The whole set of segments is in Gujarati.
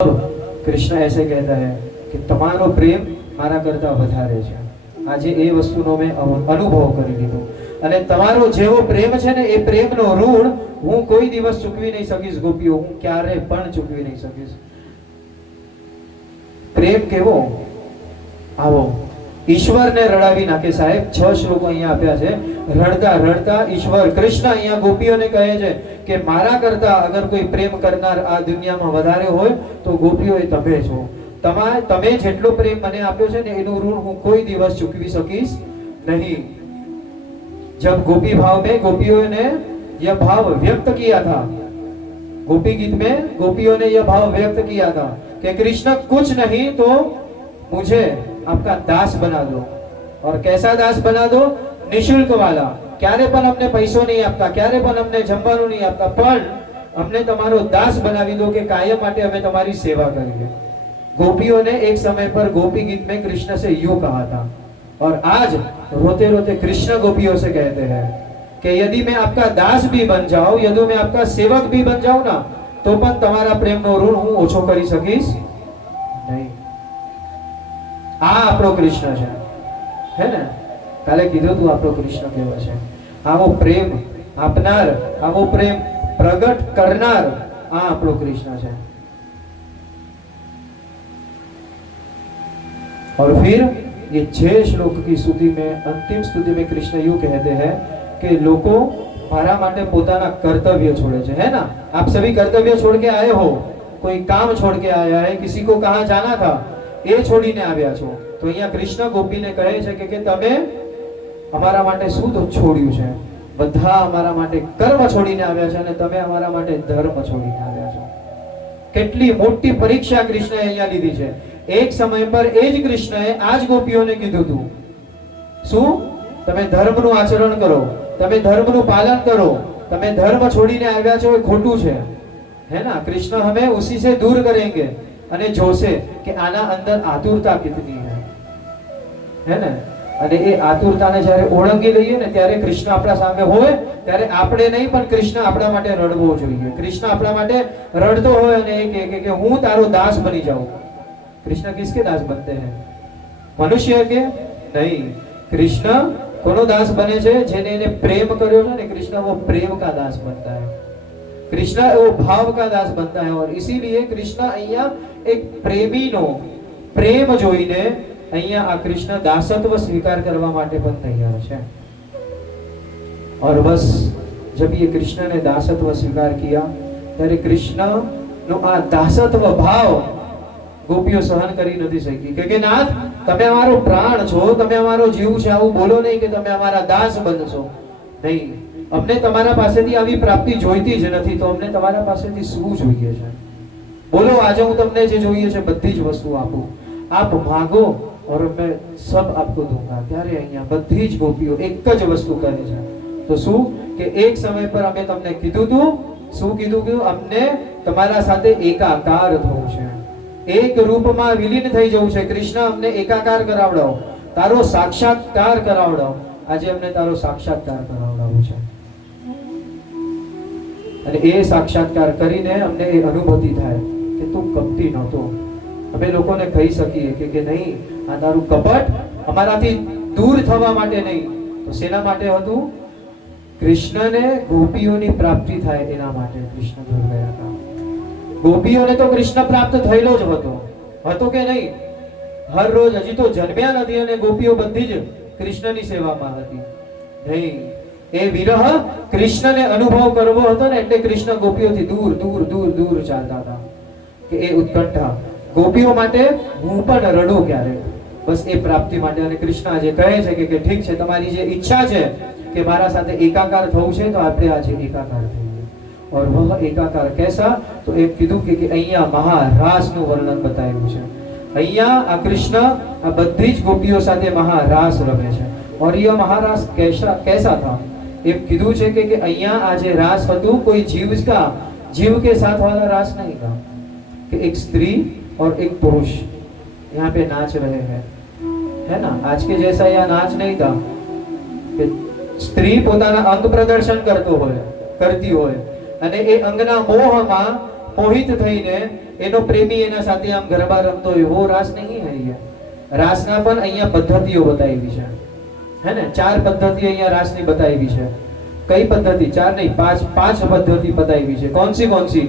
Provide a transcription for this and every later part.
कृष्ण ऐसे कहता है कि તમારો પ્રેમ મારા કરતા વધારે છે। આજે એ વસ્તુનો મેં અનુભવ કરી લીધો અને તમારો જેવો પ્રેમ છે ને એ પ્રેમનો ઋણ હું કોઈ દિવસ ચૂકવી નહીં શકીશ ગોપીઓ, હું ક્યારે પણ ચૂકવી નહીં શકીશ। પ્રેમ કેવો આવો ઈશ્વરને રડાવી નાખે સાહેબ। 6 શ્લોકો અહીંયા આપ્યા છે। રડતા રડતા ઈશ્વર કૃષ્ણ અહીંયા ગોપીઓને કહે છે કે મારા કરતા અગર કોઈ પ્રેમ કરનાર આ દુનિયામાં વધારે હોય તો ગોપીઓ એ તમે છો। તમે જેટલો પ્રેમ મને આપ્યો છે ને એનું ઋણ હું કોઈ દિવસ ચૂકવી શકીશ નહીં। जब गोपी भाव में गोपियों ने यह भाव व्यक्त किया था, गोपी गीत में गोपियों ने यह भाव व्यक्त किया था कि कृष्ण कुछ नहीं तो मुझे आपका दास बना दो। और कैसा दास बना दो? निशुल्क वाला। क्यारे पण अमने पैसो नहीं आपता, क्यारे पण अमने जमवानुं नहीं आपता, पण अमने तमारो दास बनावी दो कि कायम माटे अमे तमारी सेवा करीए। गोपियों ने एक समय पर गोपी गीत में कृष्ण से यूं कहा था और आज रोते रोते कृष्ण गोपियों से कहते हैं कि यदि मैं आपका दास भी बन जाऊं, यदि मैं आपका सेवक भी बन जाऊं ना तो पण तमारा प्रेमनो ऋण હું ઓછો કરી શકીશ નહીં। આ આપણો કૃષ્ણ છે, હે ને? કાલે કીધું તું આપણો કૃષ્ણ કેવો છે। આવો પ્રેમ આપનાર, આવો પ્રેમ પ્રગટ કરનાર આ આપણો કૃષ્ણ છે। और फिर ये 6 श्लोक की स्तुति में, अंतिम स्तुति में कृष्ण यूं कहते हैं कि लोगों मारा माटे पोताना कर्तव्य छोड़े छे, है ना? आप सभी कर्तव्य छोड़ के आए हो, कोई काम छोड़ के आया है, किसी को कहाँ जाना था એ છોડીને આવ્યા છો। તો અહીંયા કૃષ્ણ ગોપીને કહે છે કે તમે અમારા માટે શું તો છોડ્યું છે? બધા અમારા માટે કર્મ છોડીને આવ્યા છે અને તમે અમારા માટે ધર્મ છોડીને આવ્યા છો। કેટલી મોટી પરીક્ષા કૃષ્ણએ અહીંયા લીધી છે। एक समय पर एज कृष्णએ आज गोपीઓને કીધું હતું શું? તમે ધર્મનું આચરણ કરો, તમે ધર્મનું પાલન કરો, તમે ધર્મ છોડીને આવ્યા છો એ ખોટું છે, है ना? कृष्ण हमें उसी से दूर करेंगे અને જોશે કે આના અંદર આતુરતા કેટલી है ને? અને એ આતુરતાને જ્યારે ઓળંગી લઈએ ને ત્યારે કૃષ્ણ આપણા સામે હોય ત્યારે આપણે નહીં પણ કૃષ્ણ આપણા માટે રડવો જોઈએ। કૃષ્ણ આપણા માટે રડતો હોય અને એ કહે કે હું તારો દાસ બની જાઉં। कृष्ण किसके दास बनते हैं? मनुष्य के नहीं। कृष्ण कोनो दास बने छे जेने ने प्रेम कर्यो छे ने, कृष्ण वो प्रेम का दास बनता है, कृष्ण वो भाव का दास बनता है। और इसीलिए कृष्ण अहिया एक प्रेमी नो प्रेम जोईने अहिया आ कृष्ण दासत्व स्वीकार करवा माटे पण तैयार छे। और बस जब ये कृष्ण ने दासत्व स्वीकार किया त्यारे कृष्ण नो आ दासत्व भाव गोपीओ सहन करी નથી શકી કે નાથ તમે અમારો પ્રાણ છો, તમે અમારો જીવ છે, આવું બોલો નહીં કે તમે અમારા દાસ બનશો। નહીં, અમને તમારા પાસેથી આવી પ્રાપ્તિ જોઈતી જ નથી, તો અમને તમારા પાસેથી શું જોઈએ છે? બોલો, આજે હું તમને જે જોઈએ છે બધી જ વસ્તુ આપું। આપ માંગો और मैं सब आपको दूंगा। ત્યારે અહીંયા બધી જ ગોપીઓ એક જ વસ્તુ કરે છે। તો શું કે એક સમય પર અમે તમને કીધું હતું, શું કીધું કે અમને તમારા સાથે એકાકાર થવું છે, एक रूप में विलीन થઈ જવું છે। કૃષ્ણ અમને એકાકાર કરાવડાવો, તારો સાક્ષાત્કાર કરાવડાવો। આજે અમને તારો સાક્ષાત્કાર કરાવડાવવું છે અને એ સાક્ષાત્કાર કરીને અમને એ અનુભૂતિ થાય કે તું કપટી નહોતો। અમે લોકોને કહી શકીએ કે નહીં, આ તારું કપટ અમારાથી દૂર થવા માટે નહીં, તો શેના માટે હતું? કૃષ્ણને ગોપીઓની પ્રાપ્તિ થાય એના માટે કૃષ્ણ દૂર ગયા હતા। ગોપીઓને તો કૃષ્ણ પ્રાપ્ત થયેલો જ હતો કે નહીં? હર રોજ હજી તો જન્મ્યા નથી અને ગોપીઓ બધી જ કૃષ્ણની સેવામાં હતી। નહીં, એ વિરહ કૃષ્ણને અનુભવ કરવો હતો ને એટલે કૃષ્ણ ગોપીઓથી દૂર દૂર દૂર દૂર ચાલતા હતા કે એ ઉત્કંઠા ગોપીઓ માટે હું પણ રડું ક્યારે, બસ એ પ્રાપ્તિ માટે। અને કૃષ્ણ આજે કહે છે કે ઠીક છે, તમારી જે ઈચ્છા છે કે મારા સાથે એકાકાર થવું છે તો આપણે આજે એકાકાર થઈએ। और वह एकाकार कैसा? तो एक कीधुं के अहिया महारास નું વર્ણન બતાવ્યું છે। અહીંયા આ કૃષ્ણ આ બધી જ ગોપીઓ સાથે महारास રમે છે। और यह महारास कैसा था? एक कीधुं છે કે અહીંયા આ જે રાસ હતું કોઈ जीव के साथ वाला रास नहीं था कि एक स्त्री और एक पुरुष यहाँ पे नाच रहे हैं, है ना? आज के जैसा यह नाच नहीं था कि स्त्री પોતાના અંગ પ્રદર્શન કરતી હોય અને એ અંગના મોહમાં મોહિત થઈને એનો પ્રેમી એના સાથે આમ ગરબા રમતો હોય, वो रास नहीं है ये। રાસના પણ અહીંયા પદ્ધતિઓ બતાવી છે, હે ને? 4 પદ્ધતિ અહીંયા રાસની બતાવી છે। કઈ પદ્ધતિ? 4 નહીં, 5 પદ્ધતિ બતાવી છે। कौन सी?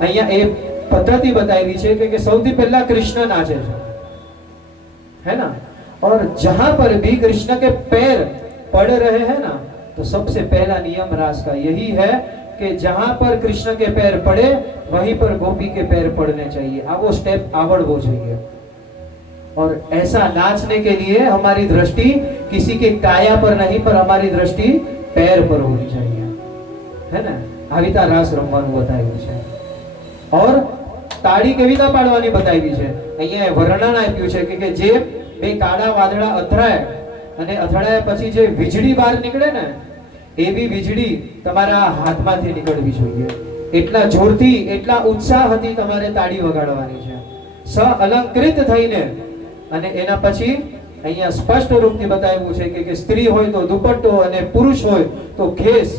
અહીંયા એ પદ્ધતિ બતાવી છે કે સૌથી પહેલા કૃષ્ણ નાચે છે, है ना? और जहां पर भी कृष्ण के पैर पड़ रहे हैं ना, तो सबसे पहला नियम रास का यही है कि जहां पर कृष्ण के पैर पड़े वहीं पर गोपी के पैर पड़ने चाहिए। वो स्टेप आवड़વો જોઈએ। और ऐसा नाचने के लिए हमारी दृष्टि किसी के काया पर नहीं, पर हमारी दृष्टि पैर पर होनी चाहिए, है ना? આવી રીતે રાસ રમવાનું બતાવ્યું છે। और તાળી કેવી રીતે પાડવાની બતાવી છે। અહીંયા વર્ણન આપ્યું છે કે જે બે કાળા વાદળા અથડાય અને અથડાયા પછી જે વીજળી બહાર નીકળે ને, એવી વીજળી તમારા હાથમાંથી નીકળવી જોઈએ। એટલા જોરથી, એટલા ઉત્સાહથી તમારે તાળી વગાડવાની છે, સ અલંકૃત થઈને। અને એના પછી અહીંયા સ્પષ્ટ રૂપથી બતાવ્યું છે કે સ્ત્રી હોય તો દુપટ્ટો અને પુરુષ હોય તો ખેસ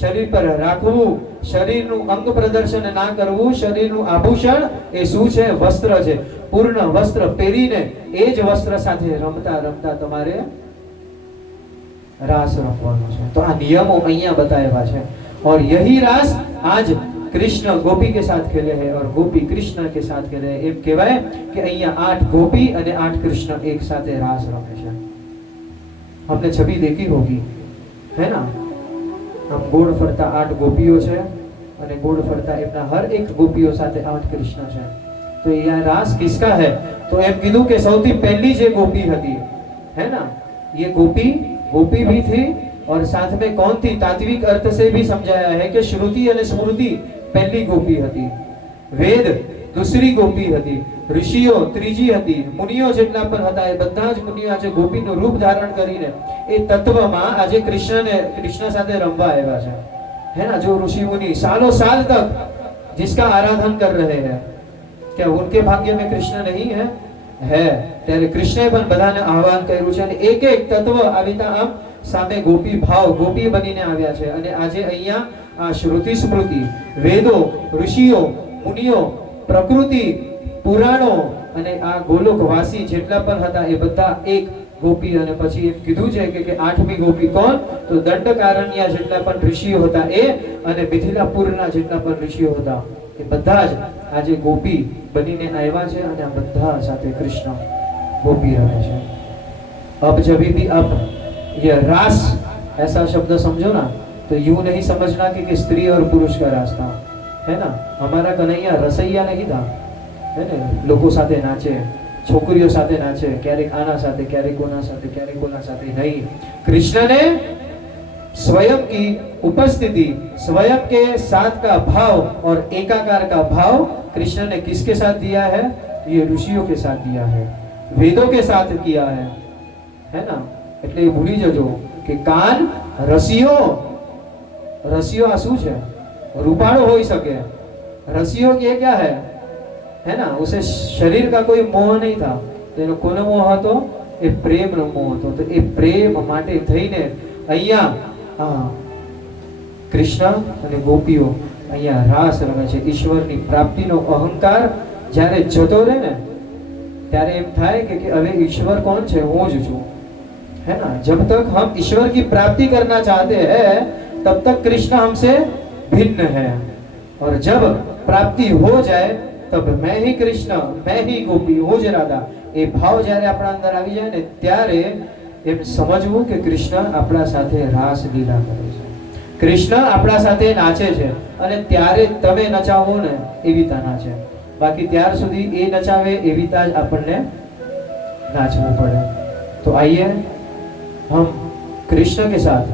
શરીર પર રાખવું, શરીરનું અંગ પ્રદર્શન ના કરવું। શરીરનું આભૂષણ એ શું છે? વસ્ત્ર છે। પૂર્ણ વસ્ત્ર પહેરીને એ જ વસ્ત્ર સાથે રમતા રમતા તમારે રાસ રમવાનો છે। તો આ નિયમો અહીંયા બતાવ્યા છે। और यही रास आज कृष्ण गोपी के साथ खेले हैं और गोपी कृष्ण के साथ खेले हैं। એમ કહેવાય કે અહીંયા 8 गोपी અને 8 कृष्ण एक साथ रास रमे છે। हमने छवि देखी होगी, है ना? આમ ગોળ ફરતા 8 ગોપીઓ છે અને ગોળ ફરતા એમના હર એક ગોપીઓ સાથે 8 કૃષ્ણ છે। તો ये रास किसका है? तो એમ કીધું કે સૌથી પહેલી જે ગોપી હતી, है ना, ये गोपी भी थी। और साथ में कौन थी? तात्विक अर्थ से भी समझाया है कि श्रुति और स्मृति पहली गोपी हती, वेद दूसरी गोपी हती, ऋषिओ ત્રીજી હતી, મુનિઓ જેટલા પણ હતા એ બધા જ મુનિઓ આજે ગોપીનું રૂપ ધારણ કરીને એ તત્વમાં આજે કૃષ્ણ સાથે રમવા આવ્યા છે, है ना? जो ऋषि मुनि सालों साल तक जिसका आराधन कर रहे हैं, क्या उनके भाग्य में कृष्ण नहीं है? है। ત્યારે કૃષ્ણએ પણ બધાને આહવાન કર્યું છે અને એક એક તત્વ આવીતા આમ સામે ગોપી ભાવ, ગોપી બનીને આવ્યા છે। અને આજે અહીંયા આ શ્રુતિ સ્મૃતિ, વેદો, ઋષિઓ, મુનિઓ, પ્રકૃતિ, પુરાણો અને આ ગોલોકવાસી જેટલા પણ હતા એ બધા એક ગોપી। અને પછી એમ કીધું છે કે 8મી ગોપી કોણ? તો દંડકારણ્ય જેટલા પણ ઋષિઓ હતા એ અને મિથિલાપુરના જેટલા પણ ऋषिઓ હતા એ બધા જ આજે ગોપી બનીને આવ્યા છે અને આ બધા સાથે કૃષ્ણ गोपी रहे हैं। अब जब भी आप ये रास ऐसा शब्द समझो ना, तो यूं नहीं समझना कि स्त्री और पुरुष का रास था, है ना? हमारा कन्हैया रसैया नहीं था, है ना? लोगों साथे नाचे, छोकरियों साथे नाचे, क्यारेक आना साथे, क्यारेक कोना साथे, क्यारेक कोना साथे नहीं। कृष्ण ने स्वयं की उपस्थिति, स्वयं के साथ का भाव और एकाकार का भाव कृष्ण ने किसके साथ दिया है? ये ऋषियों के साथ दिया है, वेदों के साथ किया है ना? એટલે ભૂલી જજો કે કાન રસિયો આ શું છે? રૂપાળો હોઈ શકે। રસિયો કે क्या है ना? उसे शरीर का कोई मोह नहीं था, તો એનો કોનો મોહ હતો? એ પ્રેમનો મોહ હતો। તો એ પ્રેમ માટે થઈને અહીંયા કૃષ્ણ અને ગોપીઓ અહીંયા રાસ રમે છે। ઈશ્વરની પ્રાપ્તિનો અહંકાર જ્યારે જતો રહે ને ત્યારે એમ થાય કે હવે ईश्वर कौन છે? હું જ છું, है ना? जब तक हम ईश्वर की प्राप्ति करना चाहते हैं तब तक कृष्ण हमसे भिन्न है। और जब प्राप्ति हो जाए तब मैं ही कृष्ण, मैं ही गोपी, હું જ રાધા, એ ભાવ જ્યારે આપણા અંદર આવી જાય ને ત્યારે એમ સમજવું કે કૃષ્ણ આપણા સાથે રાસ લીલા કરે છે, કૃષ્ણ આપણા સાથે નાચે છે। અને ત્યારે તમે નચાવો ને એવી તા નાચે, बाकी ત્યાર સુધી એ નચાવે એવી તા જ આપણને નાચવું પડે। तो आइए हम कृष्ण के साथ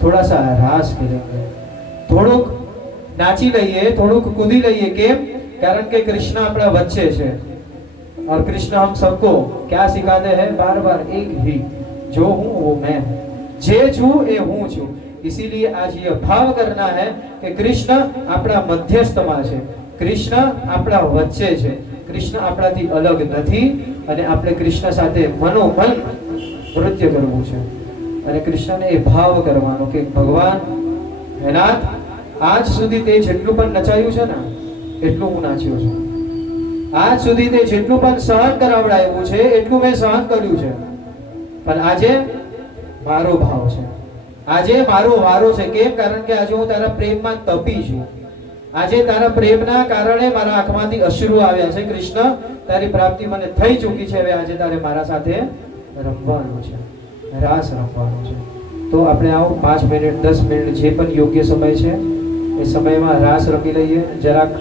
थोड़ा सा रास खेलेंगे, થોડુંક નાચી લઈએ, થોડુંક કૂદી લઈએ। કેમ? કારણ કે કૃષ્ણ આપણા વચ્ચે છે। और कृष्ण हम सबको क्या सिखाते हैं? बार बार एक ही, जो हूँ वो मैं हूँ, जे छू ए हूँ छू। इसीलिए आज ये भाव करना है कि कृष्ण આપણા મધ્યસ્થમાં છે, કૃષ્ણ આપણા વચ્ચે છે, કૃષ્ણ આપણાથી અલગ નથી અને આપણે કૃષ્ણ સાથે મનોમન નૃત્ય કરવું છે। અને કૃષ્ણને એ ભાવ કરવાનો કે ભગવાન હે નાથ, આજ સુધી તે જેટલું પણ નચાયું છે ને એટલું હું નાચ્યો છું, આજ સુધી તે જેટલું પણ સહન કરાવડાવ્યું છે એટલું મેં સહન કર્યું છે, પણ આજે મારો ભાવ છે, આજે મારો વારો છે. કેમ? કારણ કે આજે હું તારા પ્રેમમાં તપી છું. આજે તારા પ્રેમના કારણે મારા આંખમાંથી અશ્રુ આવ્યા છે. કૃષ્ણ, તારી પ્રાપ્તિ મને થઈ ચૂકી છે. હવે આજે તારે મારા સાથે રમવાનું છે, રાસ રમવાનું છે. તો આપણે આવો 5 મિનિટ 10 મિનિટ જે પણ યોગ્ય સમય છે એ સમયમાં રાસ રમી લઈએ. જરાક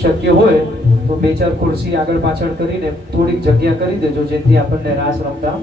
શક્ય હોય તો 2-4 ખુરશી આગળ પાછળ કરીને થોડીક જગ્યા કરી દેજો, જેથી આપણને રાસ રમતા